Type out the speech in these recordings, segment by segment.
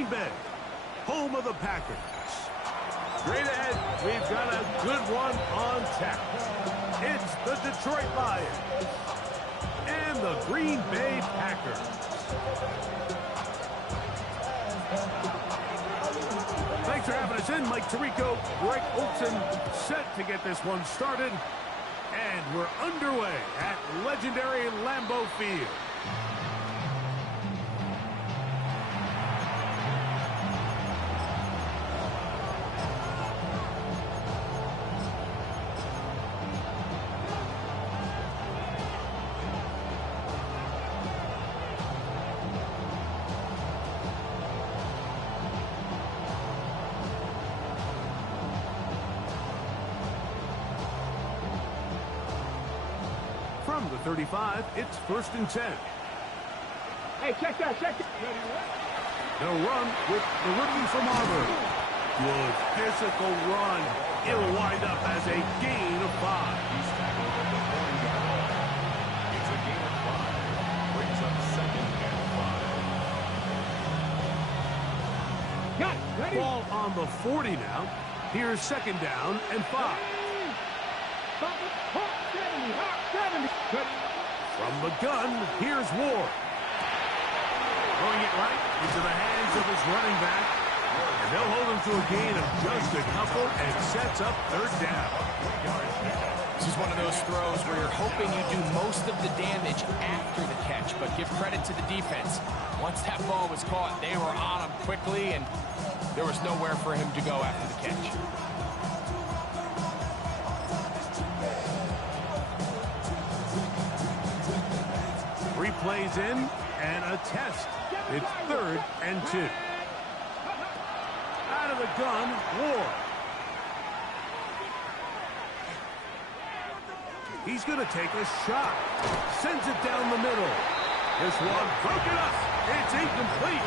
Green Bay, home of the Packers. Straight ahead, we've got a good one on tap. It's the Detroit Lions and the Green Bay Packers. Thanks for having us in. Mike Tirico, Greg Olson, set to get this one started. And we're underway at legendary Lambeau Field. From the 35, it's 1st and 10. Hey, check that. They'll run with the rookie from Auburn. Good physical run. It'll wind up as a gain of 5. He's tackled at the 40-yard line. It's a gain of 5. Brings up 2nd and 5. Got it. Ready? Ball on the 40 now. Here's 2nd down and 5. From the gun, here's Ward. Throwing it right into the hands of his running back. And they'll hold him to a gain of just a couple and sets up 3rd down. This is one of those throws where you're hoping you do most of the damage after the catch, but give credit to the defense. Once that ball was caught, they were on him quickly, and there was nowhere for him to go after the catch. 3 plays in and a test. It's 3rd and 2. Out of the gun, Ward. He's going to take a shot. Sends it down the middle. This one broken up. It's incomplete.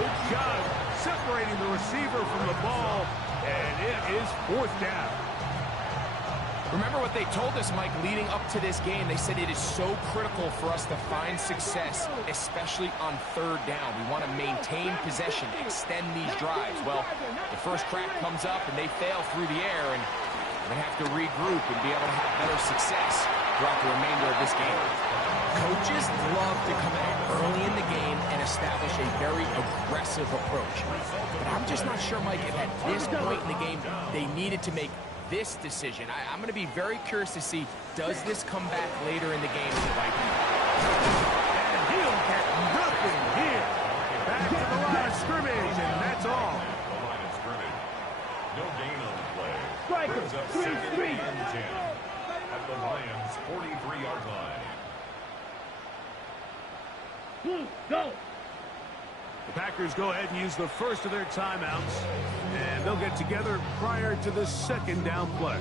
Good job separating the receiver from the ball. And it is 4th down. Remember what they told us, Mike, leading up to this game. They said it is so critical for us to find success, especially on 3rd down. We want to maintain possession, extend these drives. Well, the first crack comes up, and they fail through the air, and we're going to have to regroup and be able to have better success throughout the remainder of this game. Coaches love to come out early in the game and establish a very aggressive approach. But I'm just not sure, Mike, if at this point in the game they needed to make this decision. I'm going to be very curious to see, does this come back later in the game for the Vikings? And he'll get nothing here. Back to the line of scrimmage, and that's all. The line of scrimmage. No gain on the play. Striker, Brings up 2nd and 10. At the Lions' 43-yard line. Go. The Packers go ahead and use the first of their timeouts, and they'll get together prior to the 2nd down play.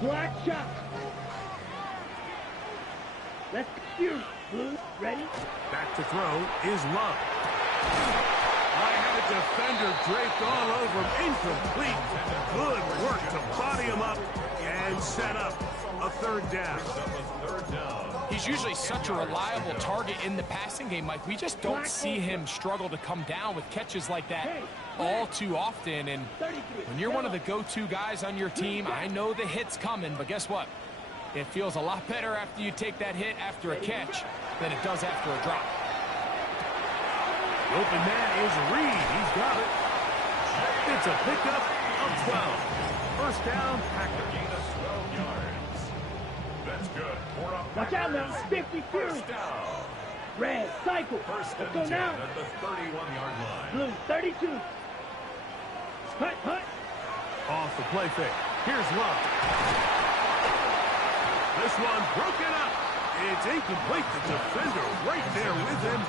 Black shot. Let's shoot. Blue, ready? Back to throw is Love. I had a defender draped all over him. Incomplete. Good work to body him up and set up a 3rd down. He's usually such a reliable target in the passing game, Mike. We just don't see him struggle to come down with catches like that all too often. And when you're one of the go-to guys on your team, I know the hit's coming, but guess what? It feels a lot better after you take that hit after a catch than it does after a drop. The open man is Reed. He's got it. It's a pickup of 12. 1st down, Packers. Gain of 12 yards. That's good. Watch out now. 50 Fury. 1st down. Red, cycle. 1st Let's and go 10 now. at the 31-yard line. Blue, 32. Hut. Off the play fake. Here's Love. This one broken up. It's incomplete. The defender right there with him.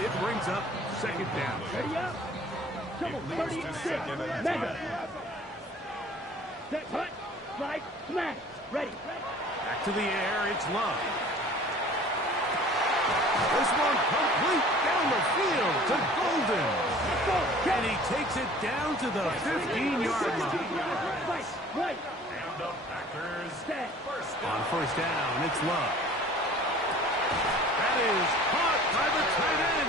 It brings up 2nd down. Ready up. Come on, 36. Mega. Set, hut, slide, smash. Ready. Back to the air. It's Love. This one complete down the field to Golden. And he takes it down to the 15-yard line. Right. And the Packers. First On down. 1st down, it's Love. That is caught by the tight end.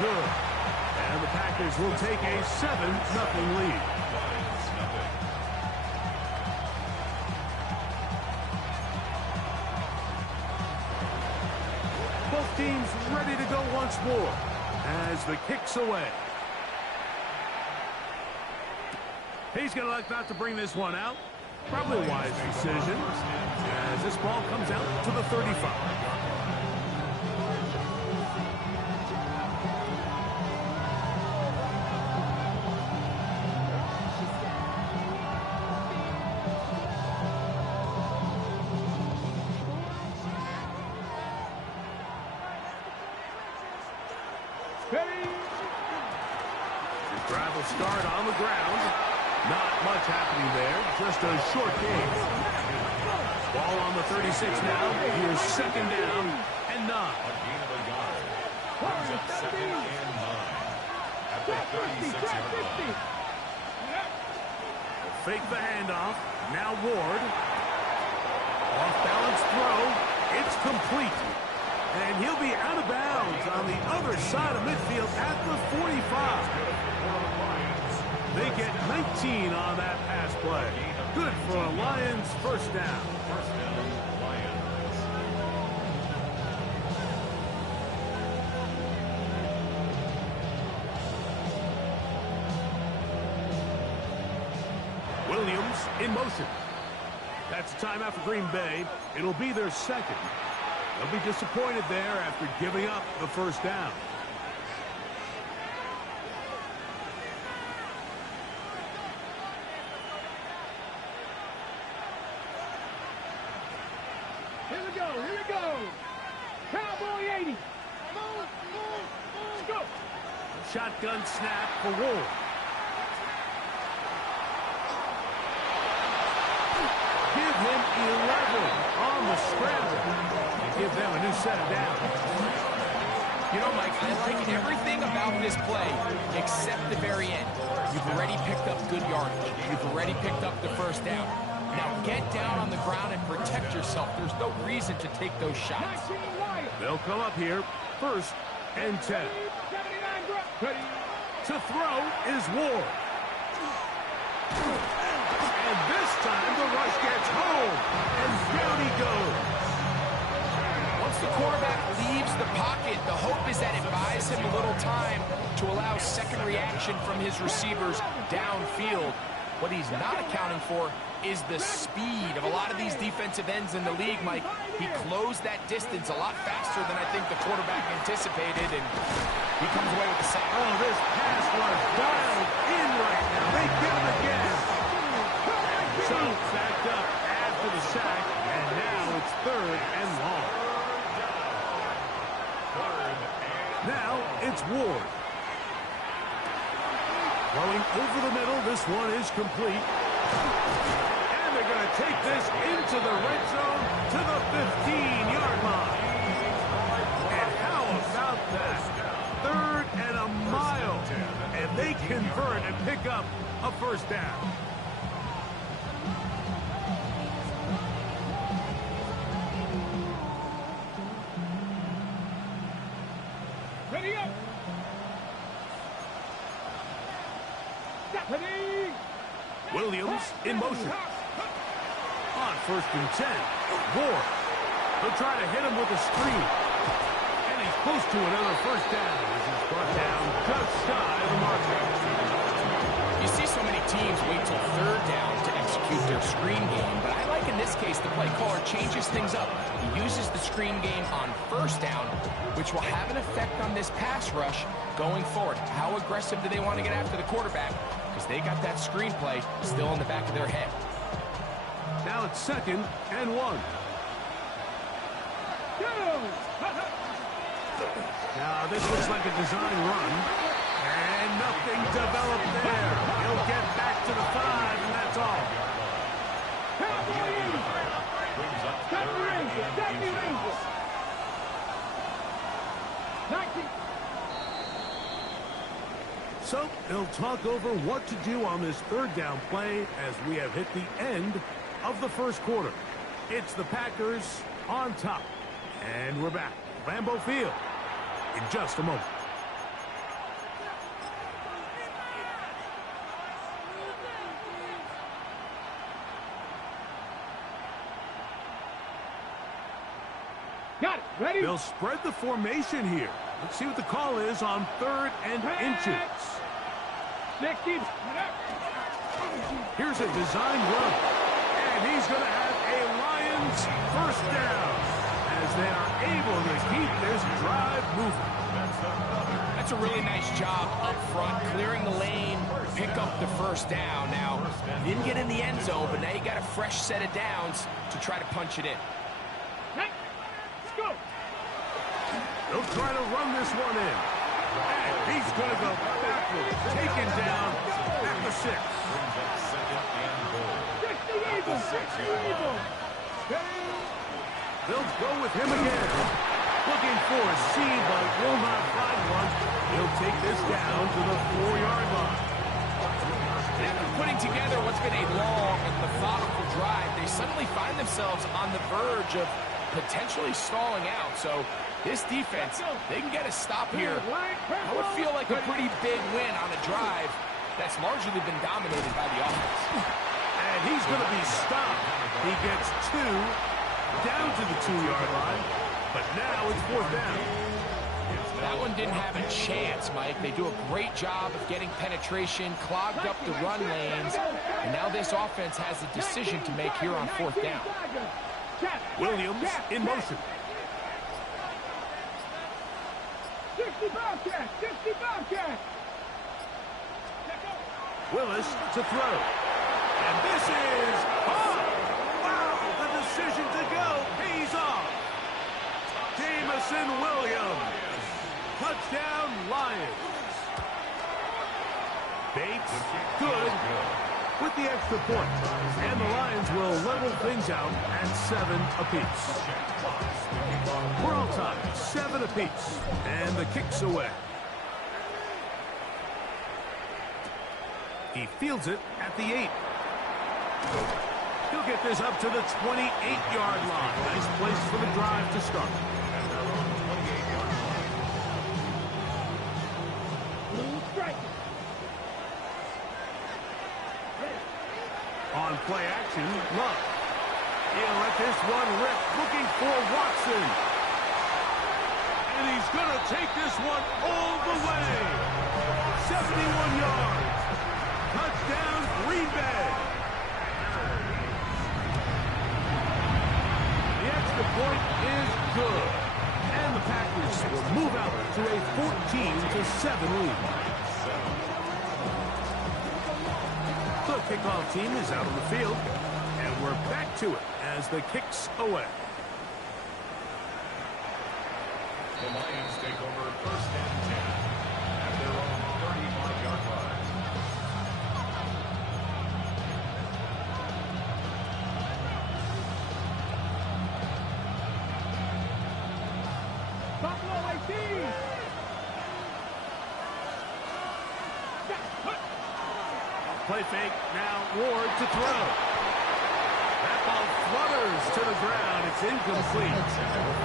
good. And the Packers will take a 7-0 lead. Both teams ready to go once more as the kick's away. He's going to elect not to bring this one out. Probably a wise decision as this ball comes out to the 35. Drive will start on the ground. Not much happening there. Just a short game. Ball on the 36 now. Here's second down and 9. A gain of a yard. Brings up 2nd and 9. At the 36-yard line. Fake the handoff. Now Ward. Off-balance throw. It's complete. And he'll be out of bounds on the other side of midfield at the 45. They get 19 on that pass play. Good for a Lions first down. First down, Lions. Williams in motion. That's a timeout for Green Bay. It'll be their second. They'll be disappointed there after giving up the first down. Here we go. Cowboy 80. Move. Go. Shotgun snap for Ward. Give him 11 on the scramble. And give them a new set of downs. You know, Mike, I like everything about this play except the very end. You've already picked up good yardage. You've already picked up the first down. Now get down on the ground and protect yourself. There's no reason to take those shots. They'll come up here, 1st and 10. To throw is Ward. And this time the rush gets home. And down he goes. Once the quarterback leaves the pocket, the hope is that it buys him a little time to allow second reaction from his receivers downfield. What he's not accounting for is the speed of a lot of these defensive ends in the league, Mike. He closed that distance a lot faster than I think the quarterback anticipated, and he comes away with the sack. Oh, this pass was dialed in right now. They get him again. So sacked up after the sack, and now it's 3rd and long. Now it's Ward. Throwing over the middle, this one is complete. And they're going to take this into the red zone to the 15-yard line. And how about that? 3rd and a mile. And they convert and pick up a first down. Ready up. Williams in motion. On 1st and 10. Ward. They'll try to hit him with a screen. And he's close to another first down. This is brought down just shy of the marker. You see so many teams wait till 3rd down to execute their screen game, but I like in this case the play caller changes things up. He uses the screen game on 1st down, which will have an effect on this pass rush going forward. How aggressive do they want to get after the quarterback? Because they got that screenplay still in the back of their head. Now it's 2nd and 1. Now this looks like a design run. And nothing developed there. He'll get back to the 5, and that's all. Brings up 3rd and 8. So they'll talk over what to do on this 3rd down play as we have hit the end of the first quarter. It's the Packers on top. And we're back. Lambeau Field in just a moment. Ready? They'll spread the formation here. Let's see what the call is on 3rd and inches. 60. Here's a design run. And he's going to have a Lions first down as they are able to keep this drive moving. That's a really nice job up front, clearing the lane, pick up the first down. Now, you didn't get in the end zone, but now you got a fresh set of downs to try to punch it in. Let's go. They'll try to run this one in. And he's going to go backwards, taken down at the 6. Brings up 2nd and goal. 60 Eagle. 60 Eagle. They'll go with him again. Looking for a seam, but will not find one. He'll take this down to the 4-yard line. After putting together what's been a long and methodical drive, they suddenly find themselves on the verge of potentially stalling out. So this defense, they can get a stop here. That would feel like a pretty big win on a drive that's largely been dominated by the offense. And he's going to be stopped. He gets 2 down to the 2-yard line. But now it's 4th down. That one didn't have a chance, Mike. They do a great job of getting penetration, clogged up the run lanes, and now this offense has a decision to make here on 4th down. Williams in motion. 60 Bobcat. 60 Bobcat. Willis to throw. And this is off. Wow, the decision to go pays off. Jamison Williams. Touchdown, Lions. Bates, good with the extra point. And the Lions will level things out at 7 apiece. We're all tied, 7 apiece. And the kick's away. He fields it at the 8. He'll get this up to the 28-yard line. Nice place for the drive to start. On play action, Love. He'll let this one rip, looking for Watson. And he's going to take this one all the way. 71 yards. Touchdown, Green Bay. The extra point is good. And the Packers will move out to a 14-7 lead. The kickoff team is out on the field, and we're back to it as the kick's away. The Lions take over 1st and 10 at their own 35-yard line. Buffalo 18. Play fake, now Ward to throw. That ball flutters to the ground. It's incomplete.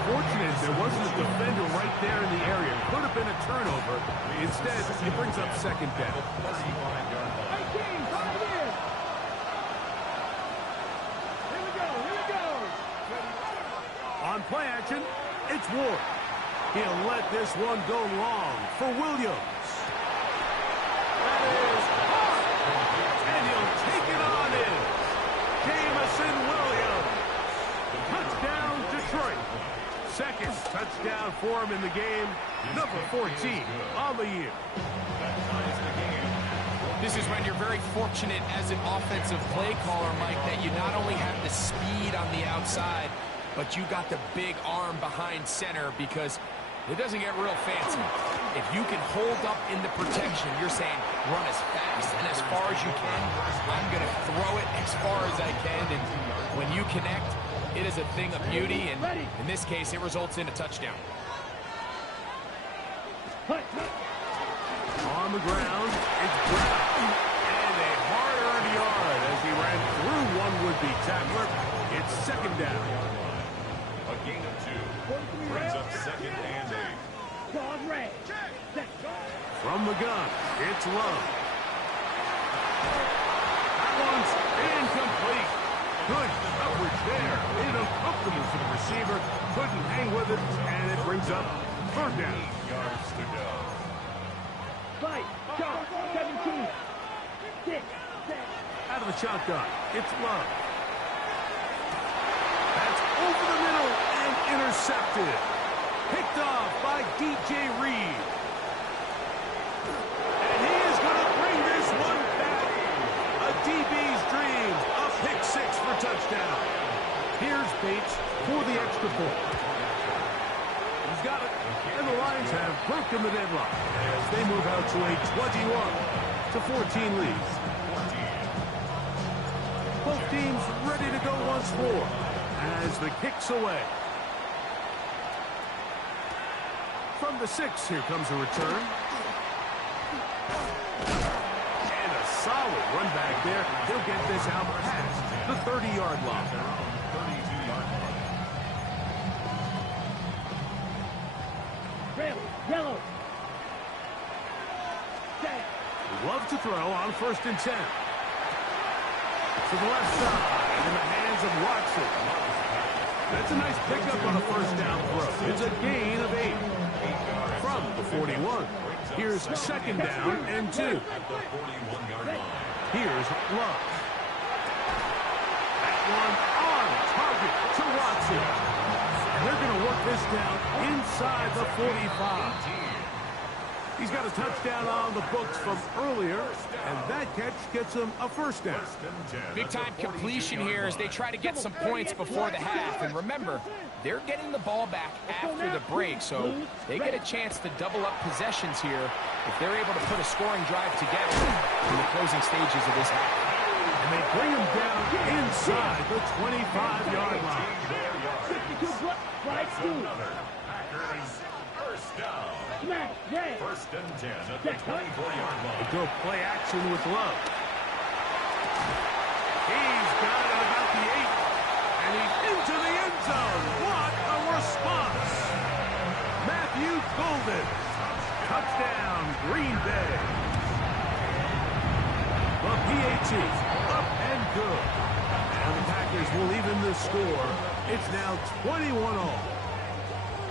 Fortunate there wasn't a defender right there in the area. Could have been a turnover. Instead, it brings up 2nd down. 18, come in. Here we go. On play action, it's Ward. He'll let this one go long for Williams. That is hard. And he'll take it on in. Jamison Williams. Touchdown, Detroit. 2nd touchdown for him in the game. Number 14 on the year. This is when you're very fortunate as an offensive play caller, Mike, that you not only have the speed on the outside, but you got the big arm behind center, because it doesn't get real fancy. If you can hold up in the protection, you're saying run as fast and as far as you can. I'm going to throw it as far as I can, and when you connect, it is a thing of beauty, and in this case, it results in a touchdown. On the ground, it's Brown. And a hard-earned yard as he ran through one would-be tackler. It's 2nd down. A gain of 2 brings up 2nd and 8. From the gun, it's Love. That one's incomplete. Good coverage there. Made it uncomfortable for the receiver. Couldn't hang with it, and it brings up third down. 8 yards to go. Fight. Shot. 17. 6. Out of the shotgun, it's Love. That's over the middle and intercepted. Picked off by DJ Reed. And he is going to bring this one back. A DB's dream. A pick six for touchdown. Here's Bates for the extra point. He's got it. And the Lions have broken the deadlock as they move out to a 21-14 lead. Both teams ready to go once more as the kick's away. From the 6, here comes a return. And a solid run back there. He'll get this out past the 30-yard line. Red. Yellow. Set. Love to throw on 1st and 10. To the left side in the hands of Watson. That's a nice pickup on a 1st down throw. It's a gain of 8. From the 41. Here's 2nd down and 2. Here's Love. That one on target to Watson. And they're going to work this down inside the 45. He's got a touchdown on the books from earlier, and that catch gets him a 1st down. Big-time completion here as they try to get some points before the half. And remember, they're getting the ball back after the break, so they get a chance to double up possessions here if they're able to put a scoring drive together in the closing stages of this half. And they bring him down inside the 25-yard line. 52 right through. First down. Smash. Red. 1st and 10 at the 24-yard line. They go play action with Love. He's got it about the 8. And he's into the end zone. What a response. Matthew Golden. Touchdown, Green Bay. The PAT up and good. And the Packers will even the score. It's now 21-all.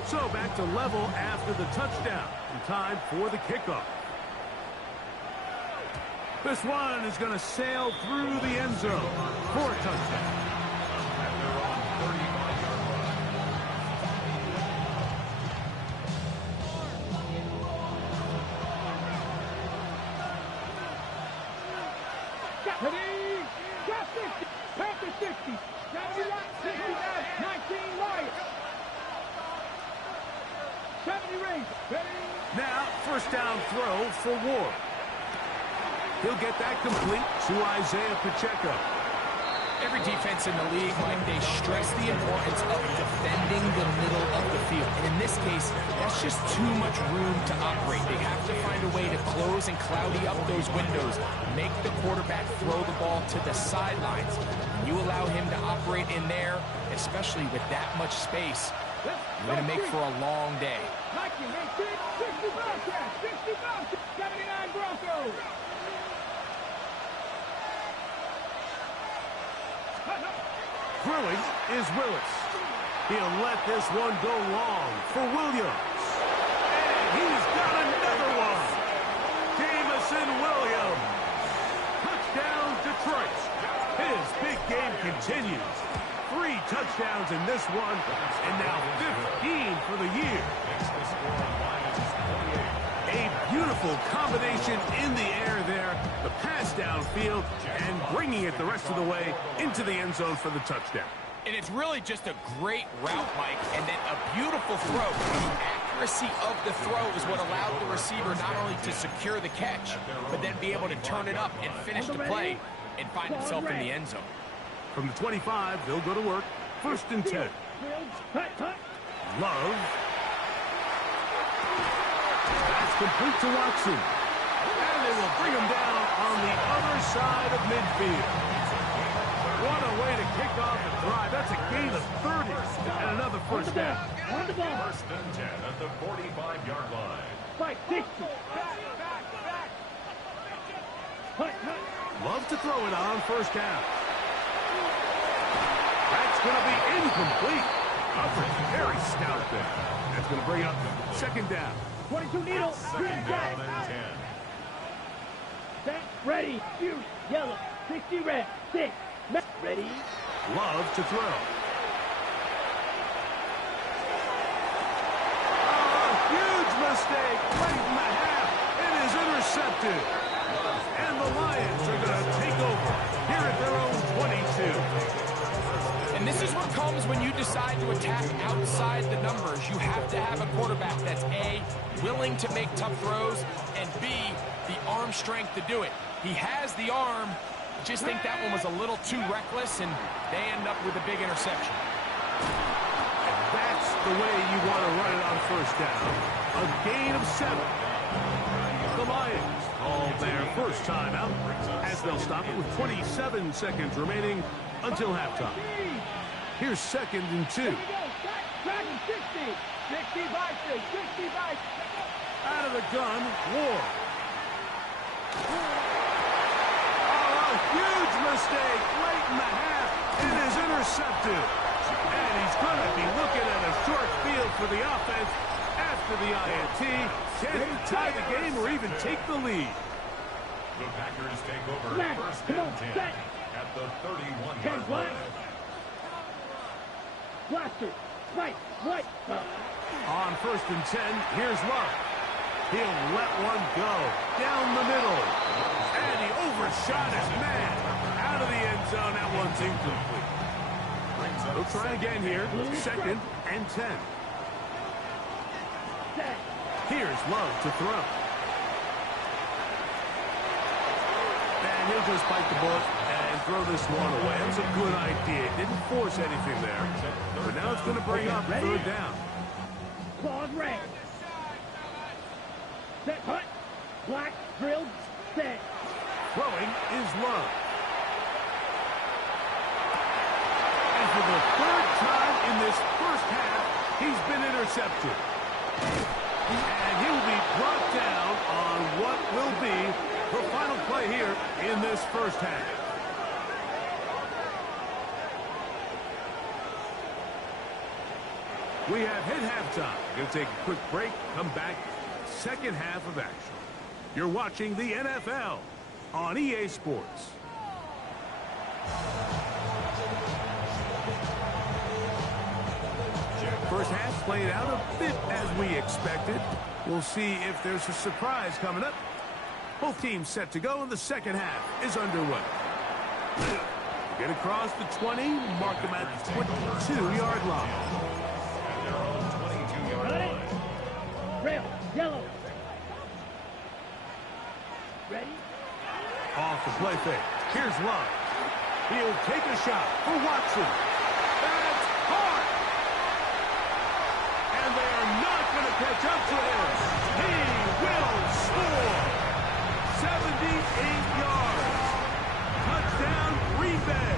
So back to level after the touchdown. And time for the kickoff. This one is going to sail through the end zone for a touchdown. And they're on 35-yard line. Ready. Got 50. Panther 60. 70 Lions. 69. 19 Lions. 70 Rangers. Ready. Now, 1st down throw for Ward. He'll get that complete to Isaiah Pacheco. Every defense in the league, Mike, they stress the importance of defending the middle of the field. And in this case, that's just too much room to operate. They have to find a way to close and cloudy up those windows, make the quarterback throw the ball to the sidelines. You allow him to operate in there, especially with that much space, you're going to make for a long day. 60 Bobcats. 60 Bobcats. 79 Broncos. Throwing is Willis. He'll let this one go long for Williams. And he's got another one. Jamison Williams. Touchdown, Detroit. His big game continues. 3 touchdowns in this one, and now 15 for the year. A beautiful combination in the air there, the pass downfield, and bringing it the rest of the way into the end zone for the touchdown. And it's really just a great route, Mike, and then a beautiful throw. The accuracy of the throw is what allowed the receiver not only to secure the catch, but then be able to turn it up and finish the play and find himself in the end zone. From the 25, they'll go to work. 1st and 10. Love. That's complete to Watson. And they will bring him down on the other side of midfield. What a way to kick off the drive. That's a gain of 30 and another 1st down. On the ball. 1st and 10 at the 45-yard line. Fight. 60. Hut. Love to throw it on 1st down. That's going to be incomplete. Coverage very stout there. That's going to bring up second down. 22 needle. Green Down flag. and 10. Set. Ready. Shoot. Yellow. 60 red. 6. Ready. Love to throw. Huge mistake late in the half. It is intercepted. And the Lions are going to take over here at their own 22. And this is what comes when you decide to attack outside the numbers. You have to have a quarterback that's A, willing to make tough throws, and B, the arm strength to do it. He has the arm. Just think that one was a little too reckless, and they end up with a big interception. That's the way you want to run it on first down. A gain of 7. The Lions call their first time out as they'll stop it with 27 seconds remaining until halftime. Here's second and 2. Here we go. Dragon 60. 60 by 6. 60 by 6. Out of the gun, Ward. Huge mistake late in the half. It is intercepted. And he's going to be looking at a short field for the offense after the INT. Can't tie the game or even take the lead. The Packers take over Matt, first come on, and 10 set. at the 31-yard 10 line. black. Blaster. Right. Right. On first and 10, here's Love. He'll let one go down the middle. And he overshot his man. Out of the end zone, that one's incomplete. We'll try again here. Second and 10. Set. Here's Love to throw. And he'll just bite the bullet and throw this one away. That's a good idea. Didn't force anything there. But now it's going to bring up third down. Claws red. Set. Hut. Black. Drilled. Set. Throwing is Love. And for the third time in this first half, he's been intercepted. And he'll be brought down on what will be the final play here in this first half. We have hit halftime. Going to take a quick break, come back, second half of action. You're watching the NFL on EA Sports. First half played out a bit as we expected. We'll see if there's a surprise coming up. Both teams set to go, and the second half is underway. Get across the 20, mark them at the 22-yard line. At their own 22-yard line. Rail. Yellow. Ready. Off the play fake. Here's Love. He'll take a shot for Watson. That's hard. And they are not going to catch up to him. He will score. 78 yards. Touchdown, Green Bay.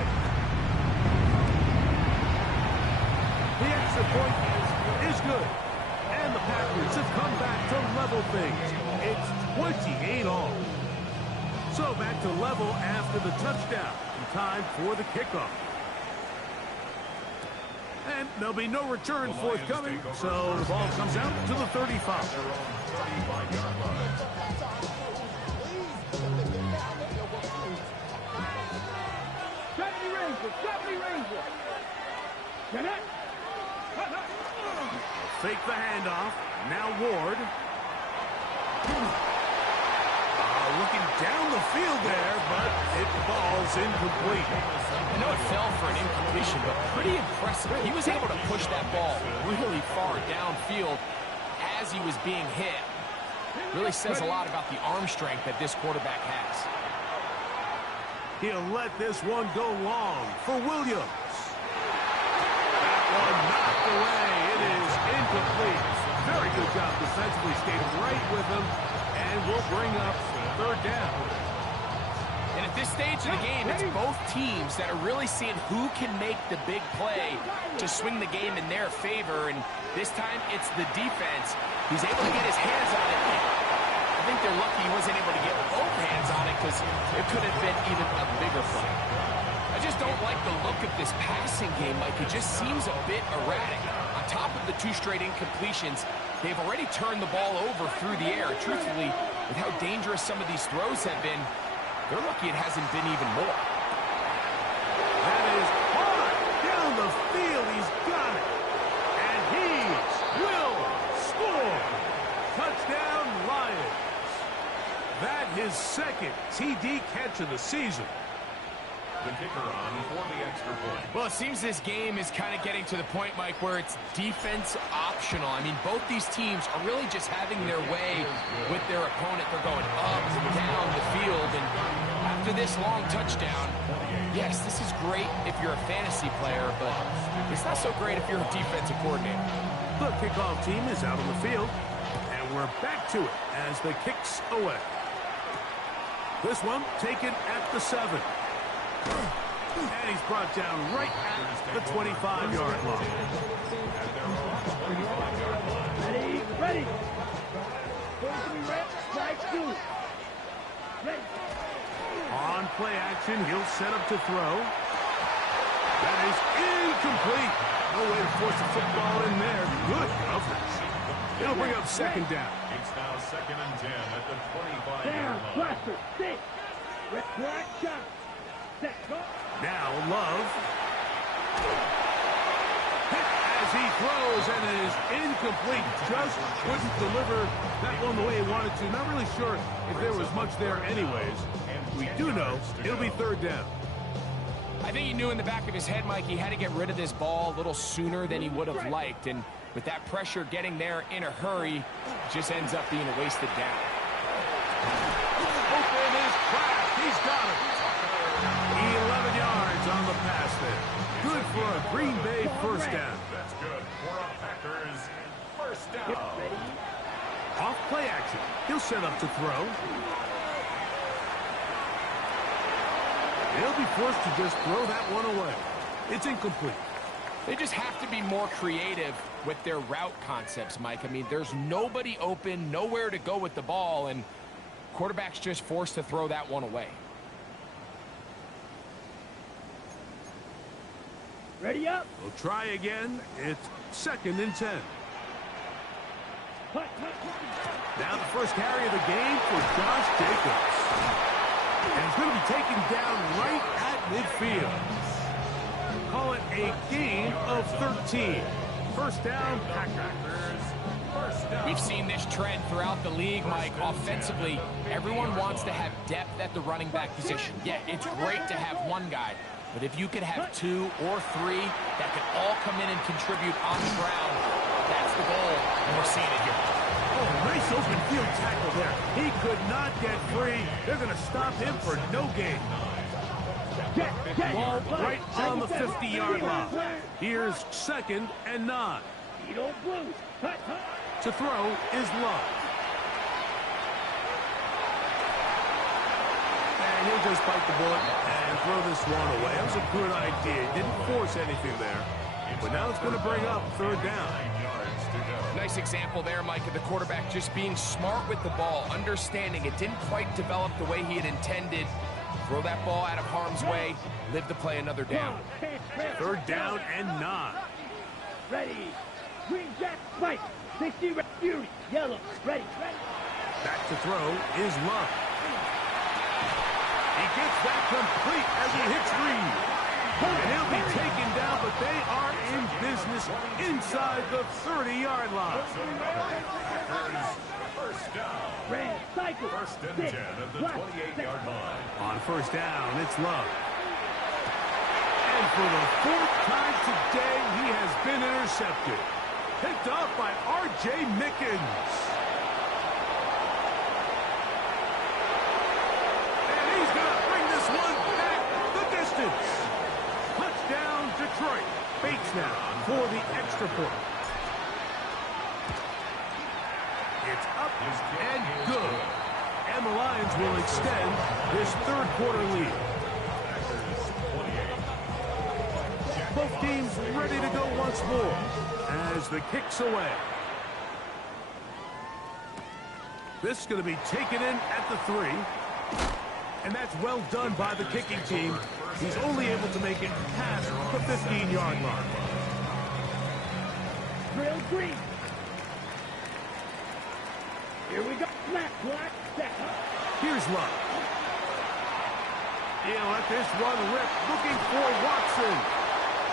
The extra point is good. And the Packers have come back to level things. It's 28 all. So back to level after the touchdown. Time for the kickoff. And there'll be no return forthcoming, so the ball comes out to the 35. Their own 35-yard line. 70 Ranger. 70 Ranger. Get it. Fake the handoff. Now Ward. Looking down the field there, but it falls incomplete. I know it fell for an incompletion, but pretty impressive. He was able to push that ball really far downfield as he was being hit. Really says a lot about the arm strength that this quarterback has. He'll let this one go long for Williams. That one knocked away. It is incomplete. Very good job defensively. Stayed right with him, and will bring up third down. And at this stage of the game, it's both teams that are really seeing who can make the big play to swing the game in their favor. And this time, it's the defense. He's able to get his hands on it. I think they're lucky he wasn't able to get over hands on it because it could have been even a bigger play. I just don't like the look of this passing game, Mike. It just seems a bit erratic. On top of the 2 straight incompletions, they've already turned the ball over through the air. Truthfully, with how dangerous some of these throws have been, they're lucky it hasn't been even more. That is hard down the field. He's got it. And he will score. Touchdown, Lions. That his second TD catch of the season. The kicker on for the extra point. Well, it seems this game is kind of getting to the point, Mike, where it's defense optional. I mean, both these teams are really just having their way with their opponent. They're going up and down the field. And after this long touchdown, yes, this is great if you're a fantasy player, but it's not so great if you're a defensive coordinator. The kickoff team is out on the field, and we're back to it as the kick's away. This one taken at the 7. And he's brought down right at the 25-yard line. Ready. Strike 2. Ready. On play action, he'll set up to throw. That is incomplete. No way to force the football in there. Good coverage. It'll bring up second down. It's now 2nd and 10 at the 25-yard Down. line. Blaster. 6. Black shot. Set. Go. Now Love. As he throws, and it is incomplete. Just couldn't deliver that one the way he wanted to. Not really sure if there was much there anyways. We do know it'll be 3rd down. I think he knew in the back of his head, Mike, he had to get rid of this ball a little sooner than he would have liked. And with that pressure getting there in a hurry, it just ends up being a wasted down. Open is cracked. He's got it. 11 yards on the pass there. Good for a Green Bay first down. That's good for a Packers first down. Off play action. He'll set up to throw. He'll be forced to just throw that one away. It's incomplete. They just have to be more creative with their route concepts, Mike. I mean, there's nobody open, nowhere to go with the ball, and quarterback's just forced to throw that one away. Ready up. We'll try again. It's 2nd and 10. Now the first carry of the game for Josh Jacobs. And he's going to be taken down right at midfield. Call it a gain of 13. First down, Packers. First down. We've seen this trend throughout the league, Mike. Offensively, everyone wants to have depth at the running back position. Yeah, it's great to have one guy. But if you could have 2 or 3 that can all come in and contribute on the ground, that's the goal, and we're seeing it here. Oh, nice open field tackle there. He could not get free. They're going to stop him for no gain. Ball right on the 50-yard line. Here's 2nd and 9. To throw is Love. And he'll just bite the bullet and throw this one away. That was a good idea. He didn't force anything there. But now it's going to bring up 3rd down. Nice example there, Mike, of the quarterback just being smart with the ball, understanding it didn't quite develop the way he had intended. Throw that ball out of harm's way, live to play another down. 3rd down and 9. Ready. Green Jack Spike. 60 red Fury. Yellow. Ready. Back to throw is Love. He gets that complete as he hits Reed. And he'll be taken down, but they are in business inside the 30-yard line. First down. Red cycle. 1st and 10 at the 28-yard line. On first down, it's Love. And for the 4th time today, he has been intercepted. Picked up by R.J. Mickens. And he's going to bring this one back the distance. Touchdown, Detroit. Bates now for the extra point. It's up and good. And the Lions will extend this 3rd quarter lead. Both teams ready to go once more as the kick's away. This is going to be taken in at the 3. And that's well done by the kicking team. He's only able to make it past the 15-yard line. Drill green. Here we go. Snap, black, set. Here's Love. He'll let this one rip, looking for Watson.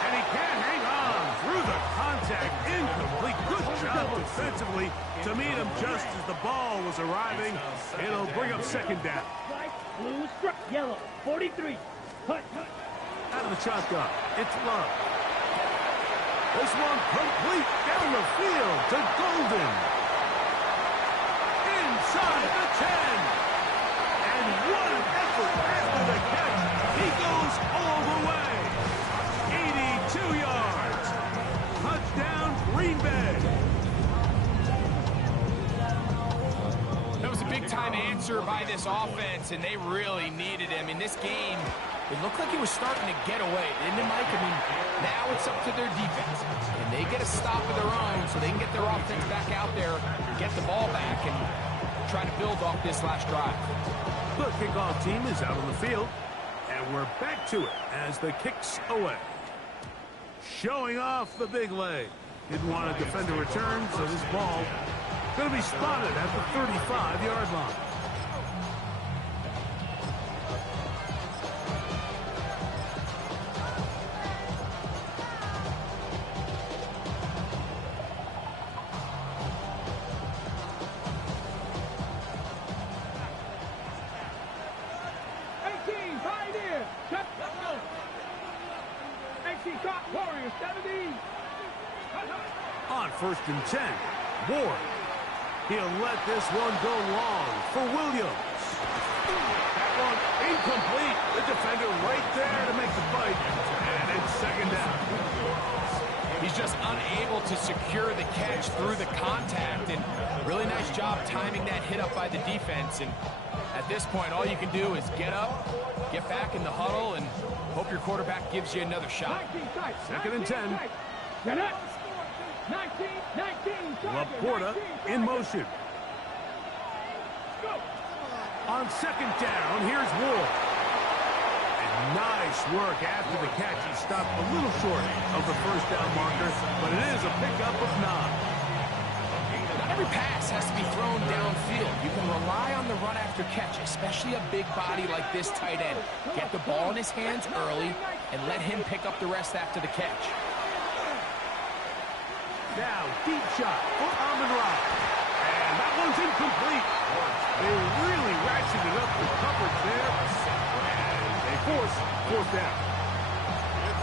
And he can't hang on through the contact. Incomplete. Good job defensively to meet him just as the ball was arriving. It'll bring up second down. White, blue, stripe, yellow, 43. Hut. Out of the shotgun, it's Love. This one complete down the field to Golden. Inside the 10. And what an effort after the catch. He goes all the way. 82 yards. Touchdown, Green Bay. That was a big-time answer by this offense, and they really needed him. In this game, it looked like he was starting to get away, didn't it, Mike? I mean, now it's up to their defense. And they get a stop of their own so they can get their offense back out there, get the ball back, and try to build off this last drive. The kickoff team is out on the field, and we're back to it as the kick's away. Showing off the big leg. Didn't want to defend the return, so this ball going to be spotted at the 35-yard line. On 1st and 10, Ward. He'll let this one go long for Williams. That one incomplete. The defender right there to make the fight. And it's second down. He's just unable to secure the catch through the contact. And really nice job timing that hit up by the defense. And at this point, all you can do is get up, get back in the huddle, and hope your quarterback gives you another shot. 2nd and 10. Get up. 19. Laporta in motion. On 2nd down, here's Ward. And nice work after the catch. He stopped a little short of the 1st down marker, but it is a pickup of 9. Not every pass has to be thrown downfield. You can rely on the run after catch, especially a big body like this tight end. Get the ball in his hands early and let him pick up the rest after the catch. Now, deep shot for Amon-Ra. And that one's incomplete. They really ratcheted up the coverage there. And they force 4th down.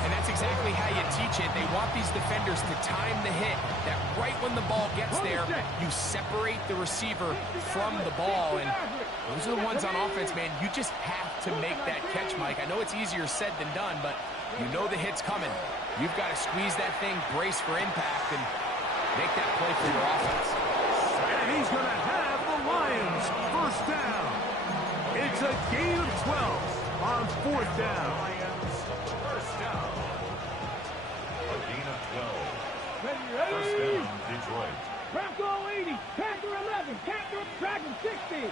And that's exactly how you teach it. They want these defenders to time the hit. That right when the ball gets there, you separate the receiver from the ball. And those are the ones on offense, man. You just have to make that catch, Mike. I know it's easier said than done, but you know the hit's coming. You've got to squeeze that thing, brace for impact, and make that play for your offense. And he's going to have the Lions 1st down. It's a gain of 12 on 4th down. Lions, 1st down. A gain of 12. Ready. 1st down, Detroit. Bronco 80, Panther 11, Panther, Dragon 60.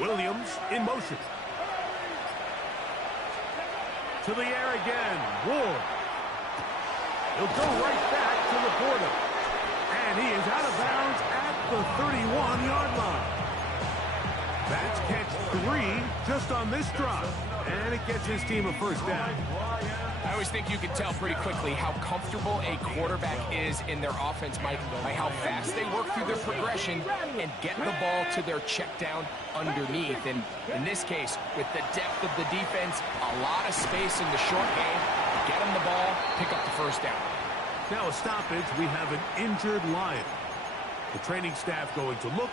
Williams in motion. To the air again, Ward. He'll go right back to Laporta. And he is out of bounds at the 31-yard line. That's catch 3 just on this drive. And it gets his team a 1st down. I always think you can tell pretty quickly how comfortable a quarterback is in their offense, Mike, by how fast they work through their progression and get the ball to their check down underneath. And in this case, with the depth of the defense, a lot of space in the short game, get them the ball, pick up the 1st down. Now a stoppage, we have an injured Lion. The training staff going to look,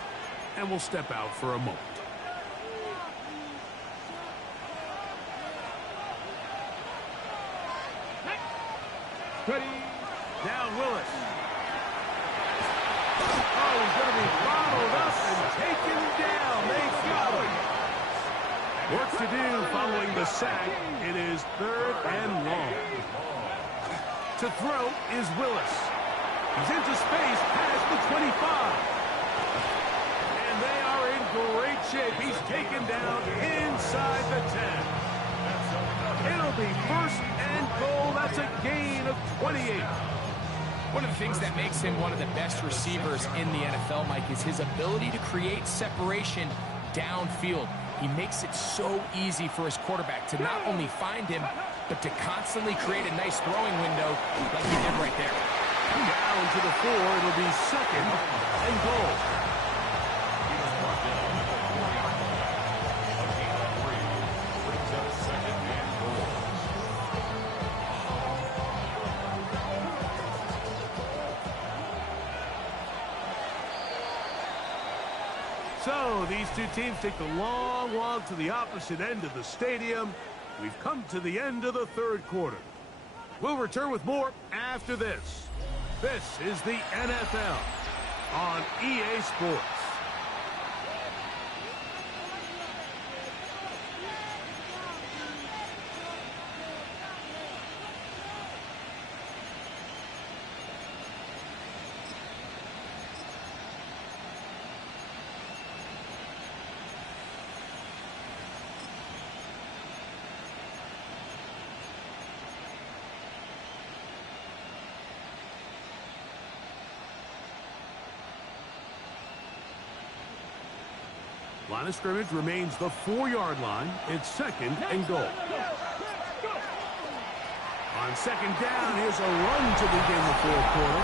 and will step out for a moment. Ready. Down Willis. Oh, he's going to be bottled up and taken down. They got him. Work to do following the sack. It is 3rd and long. To throw is Willis. He's into space past the 25. And they are in great shape. He's taken down inside the 10. It'll be first and goal. That's a gain of 28. One of the things that makes him one of the best receivers in the NFL, Mike, is his ability to create separation downfield. He makes it so easy for his quarterback to not only find him, but to constantly create a nice throwing window like he did right there. Down to the 4, it'll be second and goal. He was brought down at the 40-yard line. A gain of 3 brings up second and goal. So these two teams take the long walk to the opposite end of the stadium. We've come to the end of the third quarter. We'll return with more after this. This is the NFL on EA Sports. Line of scrimmage remains the 4-yard line. It's second and goal. On second down, here's a run to begin the fourth quarter.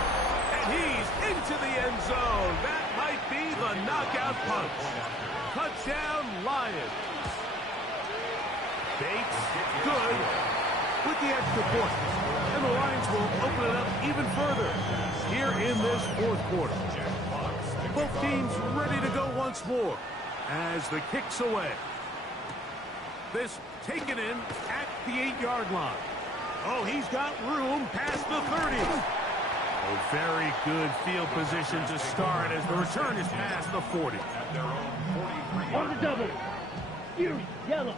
And he's into the end zone. That might be the knockout punch. Touchdown, Lions. Bates, good, with the extra point. And the Lions will open it up even further here in this fourth quarter. Both teams ready to go once more as the kick's away. This taken in at the 8-yard line. Oh, he's got room past the 30. A very good field position to start as the return is past the 40. At their own 43-yard On the double. Fury, yellow.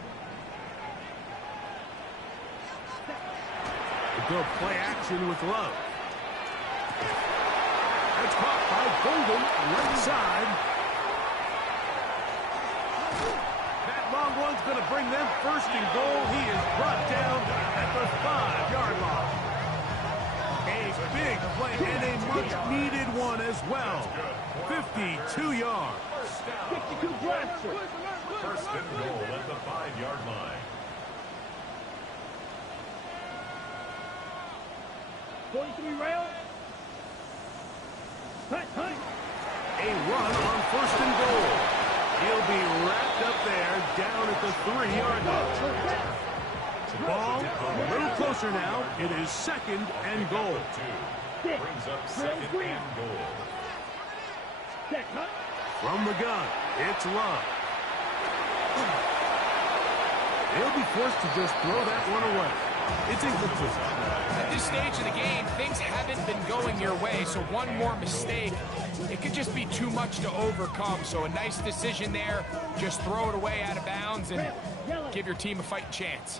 A good play action with Love. That's caught by Golden, left side. That long one's going to bring them first and goal. He is brought down at the 5-yard line. A big play and a much-needed one as well. 52 yards. 62 blaster. First and goal at the 5-yard line. 43 round. Hunt. A run on first and goal. He'll be wrapped up there down at the 3-yard line. Ball a little closer now. It is second and goal. Brings up second and goal. From the gun, it's Love. They'll be forced to just throw that one away. It's incomplete. At this stage of the game, things haven't been going your way, so one more mistake, it could just be too much to overcome. So a nice decision there. Just throw it away out of bounds and give your team a fighting chance.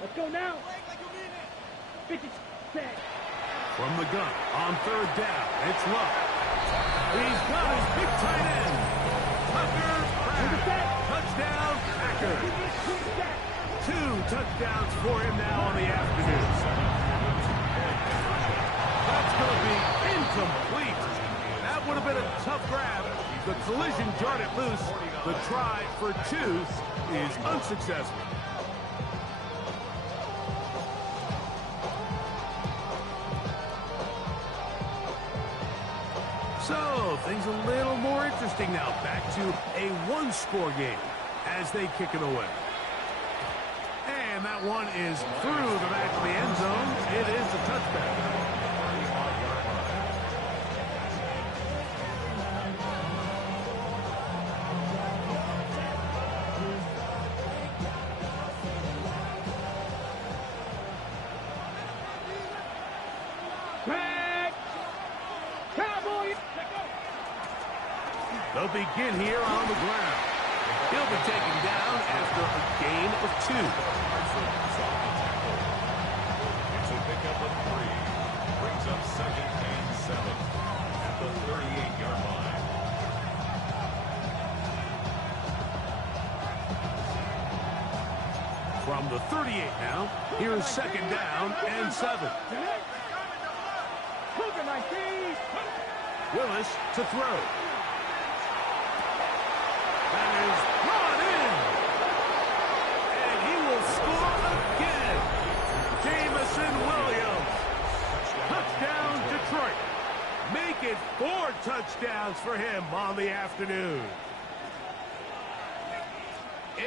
Let's go now. 50 seconds. From the gun, on third down, it's Love. He's got his big tight end. Tucker Pratt. Touchdown, Packers. 2 touchdowns for him now on the afternoon. That's going to be incomplete. That would have been a tough grab. The collision jarred it loose. The try for 2 is unsuccessful. So, things a little more interesting now. Back to a one-score game as they kick it away. And that one is through the back of the end zone. It is a touchback. They'll begin here on the ground. He'll be taken down after a gain of 2. It's a pickup of 3. Brings up second and 7 at the 38-yard line. From the 38 now, here's second down and 7. Willis to throw. That is brought in. And he will score again. Jameson Williams. Touchdown, Detroit. Make it 4 touchdowns for him on the afternoon.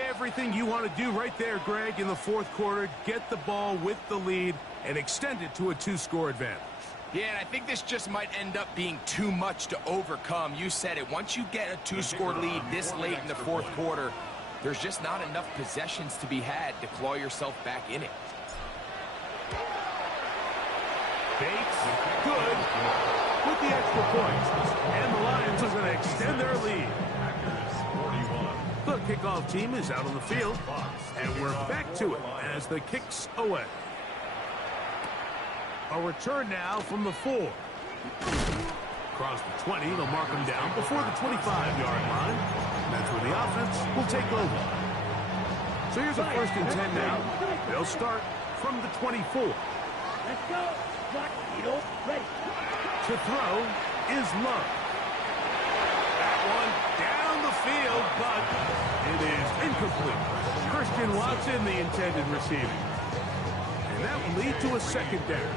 Everything you want to do right there, Greg, in the fourth quarter. Get the ball with the lead and extend it to a 2-score advantage. Yeah, and I think this just might end up being too much to overcome. You said it. Once you get a 2-score lead this late in the fourth quarter, there's just not enough possessions to be had to claw yourself back in it. Bates, good, with the extra points. And the Lions are going to extend their lead. The kickoff team is out on the field, and we're back to it as the kick's away. A return now from the 4. Across the 20, they'll mark him down before the 25-yard line. That's where the offense will take over. So here's a 1st and 10 now. They'll start from the 24. Let's go. Ready. To throw is Love. That one down the field, but it is incomplete. Christian Watson, the intended receiver. And that will lead to a second down.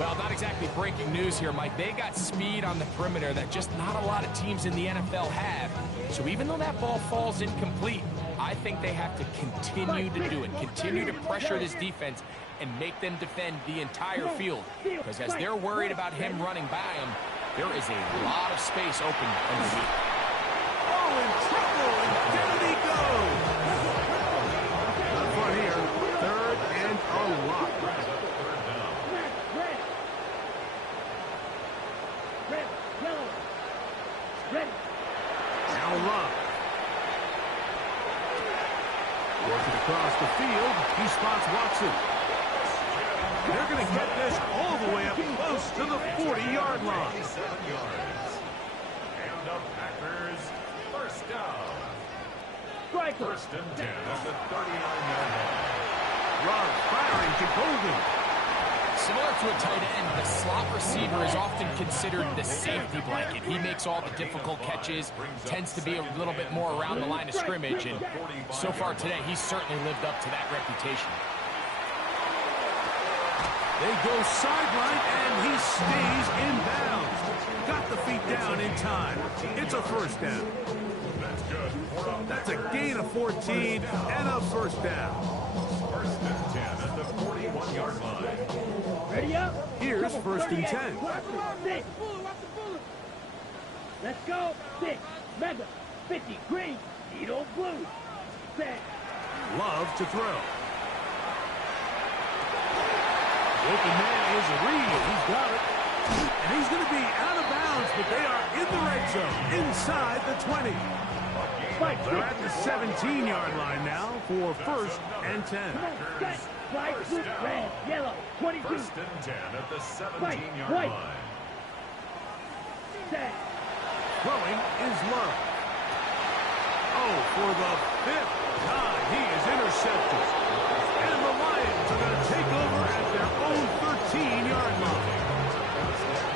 Well, not exactly breaking news here, Mike. They got speed on the perimeter that just not a lot of teams in the NFL have. So even though that ball falls incomplete, I think they have to continue to do it. Continue to pressure this defense and make them defend the entire field. Because as they're worried about him running by him, there is a lot of space open underneath. Oh, in trouble, and down he goes. Not far here. 3rd and a lot. Now Love. Working across the field, he spots Watson. They're going to get this all the way up close to the 40-yard line. And the Packers, first down. Striker. 1st and 10 at the 39-yard line. Love firing to Golden. Similar to a tight end, the slot receiver is often considered the safety blanket. He makes all the difficult catches, tends to be a little bit more around the line of scrimmage, and so far today, he's certainly lived up to that reputation. They go sideline, and he stays in bounds. Got the feet down in time. It's a 1st down. That's good. That's a gain of 14 and a 1st down. 1st and 10 at the 41-yard line. Ready up. Here's 1st and 10. 6. Let's go. 6. Mega. 50. Green. Edo blue. Set. Love to throw. Open man is Reed. He's got it. And he's going to be out of bounds, but they are in the red zone, inside the 20. They're at the 17-yard line now for 1st and 10. Set. White, blue, red, yellow. 22. 1st and 10 at the 17-yard White. line. Set. Throwing is Love. Oh, for the 5th time, he is intercepted. And the Lions are going to take over at their own 13-yard line.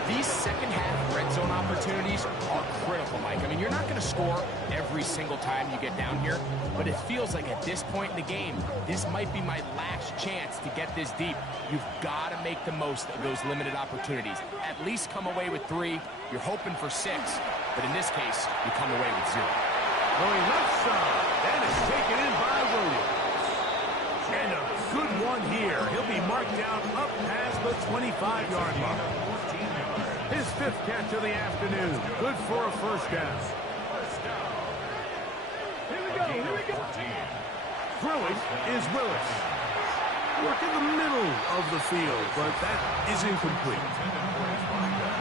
These second-half red zone opportunities are critical, Mike. I mean, you're not going to score every single time you get down here, but it feels like at this point in the game, this might be my last chance to get this deep. You've got to make the most of those limited opportunities. At least come away with 3. You're hoping for 6, but in this case, you come away with 0. Going left side, and it's taken in by Williams. And a good one here. He'll be marked down up past the 25-yard mark. His 5th catch of the afternoon. Good for a 1st down. Here we go. Throwing is Willis. Work in the middle of the field, but that is incomplete.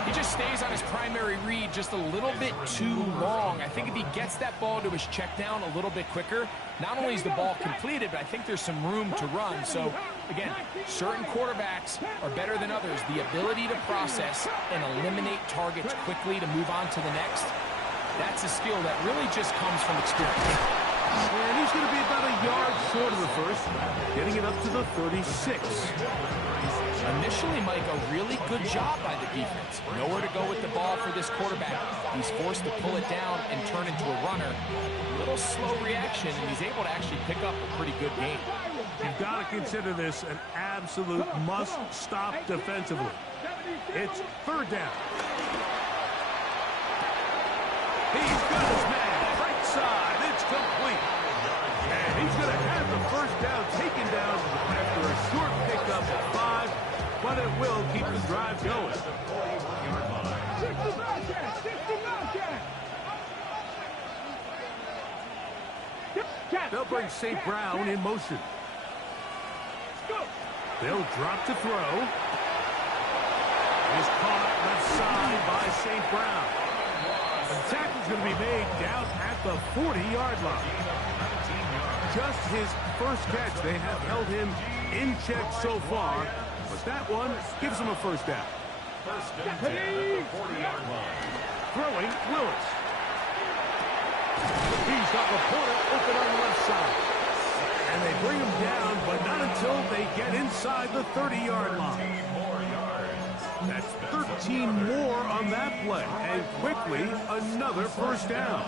He just stays on his primary read just a little bit too long. I think if he gets that ball to his check down a little bit quicker, not only is the ball completed, but I think there's some room to run. So, again, certain quarterbacks are better than others. The ability to process and eliminate targets quickly to move on to the next, that's a skill that really just comes from experience. And he's going to be about a yard short of the first, getting it up to the 36. Initially, Mike, a really good job by the defense. Nowhere to go with the ball for this quarterback. He's forced to pull it down and turn into a runner. A little slow reaction, and he's able to actually pick up a pretty good game. You've got to consider this an absolute must-stop defensively. It's third down. He's got his man. Right side. It's complete. And he's going to have the first down taken down after a short pickup at 5, but it will keep the drive going. 60 Bobcats! 60 Bobcats! They'll bring St. Brown in motion. They'll drop to throw. Is caught left side by St. Brown. The tackle's going to be made down at the 40-yard line. Just his first catch. They have held him in check so far, but that one gives him a first down. First and 10 at the 40-yard line. Throwing, Willis. He's got Laporta open on the left side. And they bring him down, but not until they get inside the 30-yard line. That's 13 more on that play. And quickly, another first down.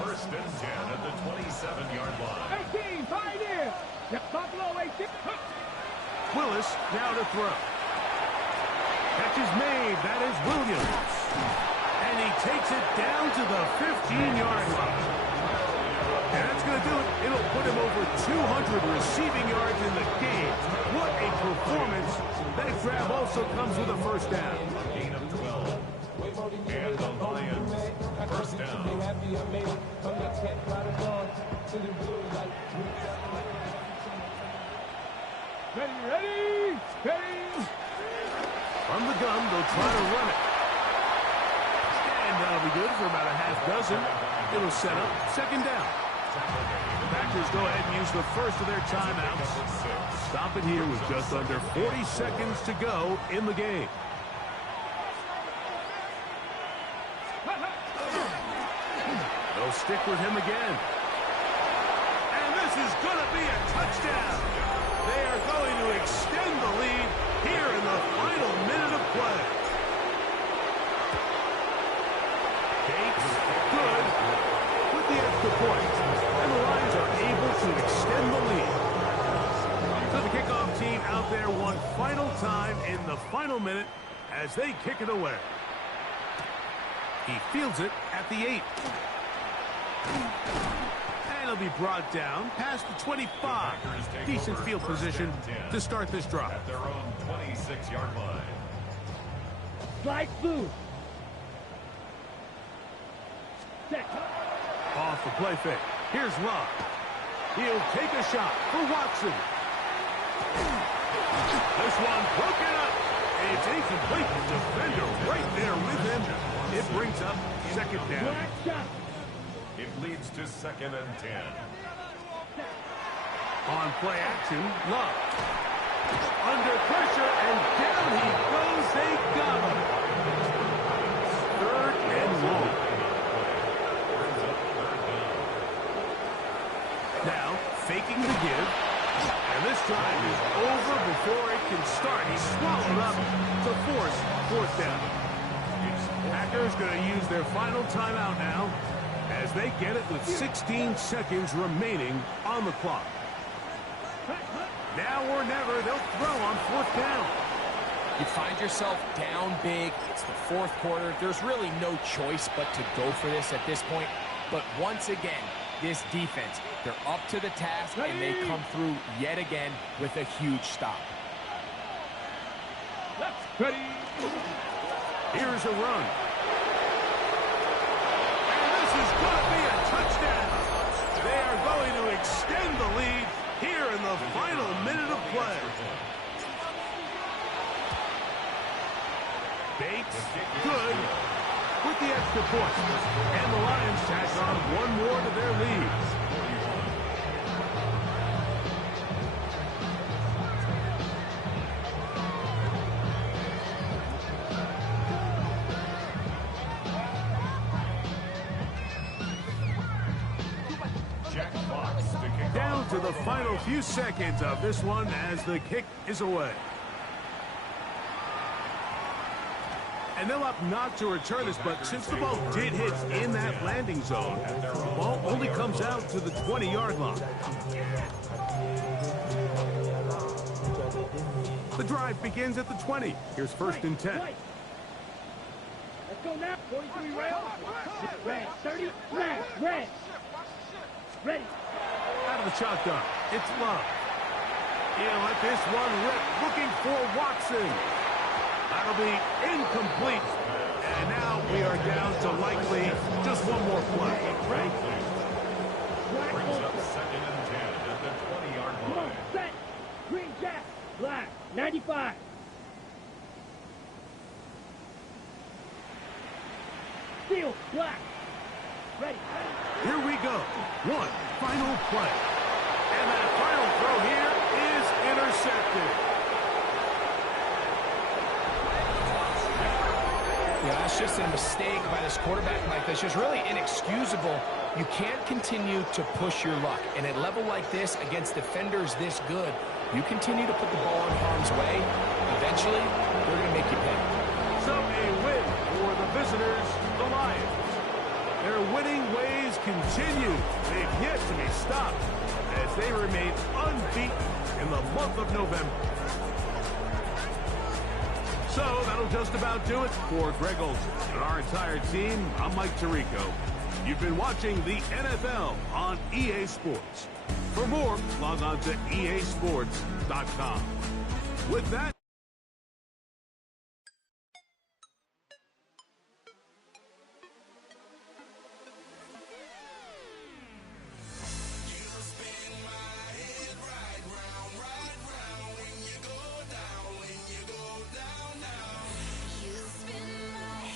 First and 10 at the 27-yard line. 18, Pioneer! Buffalo 18. Willis now to throw. Catch is made. That is Williams. And he takes it down to the 15-yard line. And that's going to do it. It'll put him over 200 receiving yards in the game. What a performance. That grab also comes with a first down. Gain of 12. And the Lions, first down. Ready! From the gun, they'll try to run it. And that'll be good for about a half dozen. It'll set up second down. The Packers go ahead and use the first of their timeouts. Stop it here with just under 40 seconds to go in the game. They'll stick with him again. And this is going to be a touchdown. They are going to extend the lead here in the final minute of play. Bates, good, with the extra point. And the Lions are able to extend the lead. So the kickoff team out there one final time in the final minute as they kick it away. He fields it at the 8. And he'll be brought down past the 25. Decent field position to start this drive. At their own 26-yard line. Strike blue. Off the play fake. Here's Rock. He'll take a shot for Watson. This one broken up. It's incomplete. Defender right there with him. It brings up second down. It leads to second and 10. On play action, Love. Under pressure, and down he goes. They got him. Third and long. Now, faking the give. And this drive is over before it can start. He's swallowed up to force fourth down. Packers going to use their final timeout now as they get it with 16 seconds remaining on the clock. Now or never, they'll throw on fourth down. You find yourself down big. It's the fourth quarter. There's really no choice but to go for this at this point. But once again, this defense, they're up to the task, and they come through yet again with a huge stop. Ready. Here's a run. And this is going to be a touchdown. They are going to extend the lead here in the final minute of play. Bates, good, with the extra point. And the Lions tack on one more to their lead. down to the final few seconds of this one as the kick is away. And they'll opt not to return this, but since the ball did hit in that landing zone, the ball only comes out to the 20-yard line. The drive begins at the 20. Here's 1st and 10. Let's go now. 43 rail. Red. 30. Red. Red. Ready. Out of the shotgun. It's Love. He'll let this one rip. Looking for Watson. That'll be incomplete. And now we are down to likely just one more play. Brings up 2nd and 10 at the 20-yard Come on. line. Set. Green Jack. Black. 95. Steel. Black. Ready. Here we go. One final play. And that final throw here is intercepted. Yeah, that's just a mistake by this quarterback, Mike. That's just really inexcusable. You can't continue to push your luck. And at a level like this, against defenders this good, you continue to put the ball in harm's way, eventually, they're going to make you pay. So a win for the visitors, the Lions. Their winning ways continue. They've yet to be stopped as they remain unbeaten in the month of November. So that'll just about do it for Greg Olsen and our entire team. I'm Mike Tirico. You've been watching the NFL on EA Sports. For more, log on to easports.com. With that,